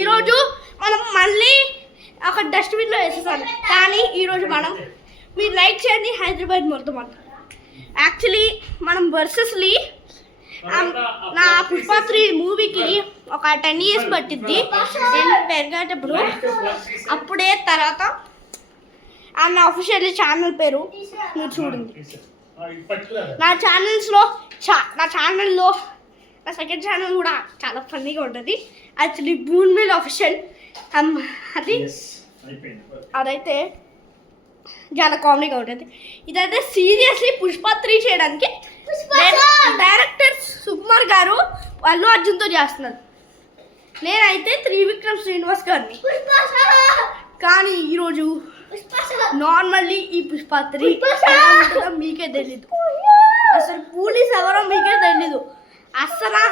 ఈరోజు మనం మళ్ళీ ఒక డస్ట్బిన్లో వేసేసాం. కానీ ఈరోజు మనం మీరు లైక్ చేయండి హైదరాబాద్ మొత్తం అంట. యాక్చువల్లీ మనం వర్సెస్లీ నా పుష్ప 3 మూవీకి ఒక 10 years పట్టిద్ది నేను పెరిగేటప్పుడు. అప్పుడే తర్వాత నా అఫీషియల్ ఛానల్ పేరు మీరు చూడండి. నా ఛానల్లో నా సెకండ్ ఛానల్ కూడా చాలా ఫన్నీగా ఉంటుంది. యాక్చువల్లీ బూన్ మిల్ అఫీషియల్ అదైతే చాలా కామెడీగా ఉంటుంది. ఇదైతే సీరియస్లీ పుష్ప 3 చేయడానికి డైరెక్టర్ సుకుమార్ గారు అల్లు అర్జున్తో చేస్తున్నారు. నేనైతే త్రివిక్రమ్ శ్రీనివాస్ గారిని. కానీ ఈరోజు నార్మల్లీ ఈ పుష్ప 3 మీకే తెలీదు. అసలు పోలీస్ ఎవరో మీకే తెలీదు. అసలు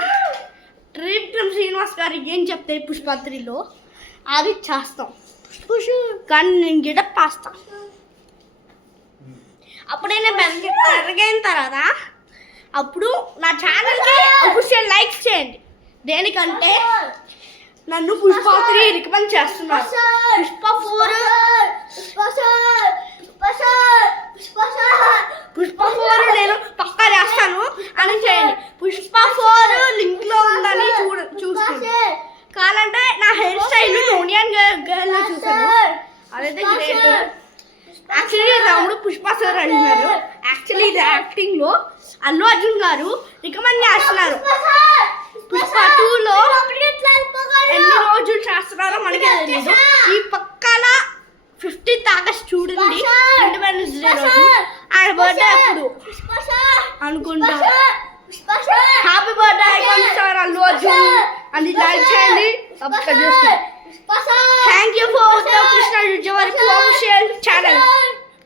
త్రివిక్రమ్ శ్రీనివాస్ గారు ఏం చెప్తే పుష్ప 3లో అది చేస్తాం. కానీ నేను గిడప్ పాస్తాం. అప్పుడే నేను పెరిగిన తర్వాత అప్పుడు నా ఛానల్కి అఫీషియల్ లైక్ చేయండి. దేనికంటే నన్ను పుష్ప 3 రికమెండ్ చేస్తున్నారు. పుష్ప 4 నేను పక్కా చేస్తాను అని చేయండి. పుష్ప 4 లింక్లో ఉందని చూసుకోండి. కావాలంటే నా హెయిర్ స్టైల్ నోనియన్ గర్ల్ చూసాను, అదైతే గ్రేట్. యాక్చువల్లీ రాముడు పుష్ప సార్ అంటున్నారు. యాక్చువల్లీ ఇది యాక్టింగ్లో అల్లు అర్జున్ గారు రికమెండ్ చేస్తున్నారు. పుష్ప 2లో ఎన్ని రోజులు చేస్తున్నారో మనకే తెలియదు. ఈ పక్కన 15th August చూడండి, ఇండిపెండెన్స్ డే రోజు ఆయన బర్త్డే అప్పుడు అనుకుంటా. Happy birthday sir Allu Arjun అని లైక్ చేయండి, సబ్స్క్రైబ్ చేసుకోండి. Thank you for Krishna విజయవర్కి.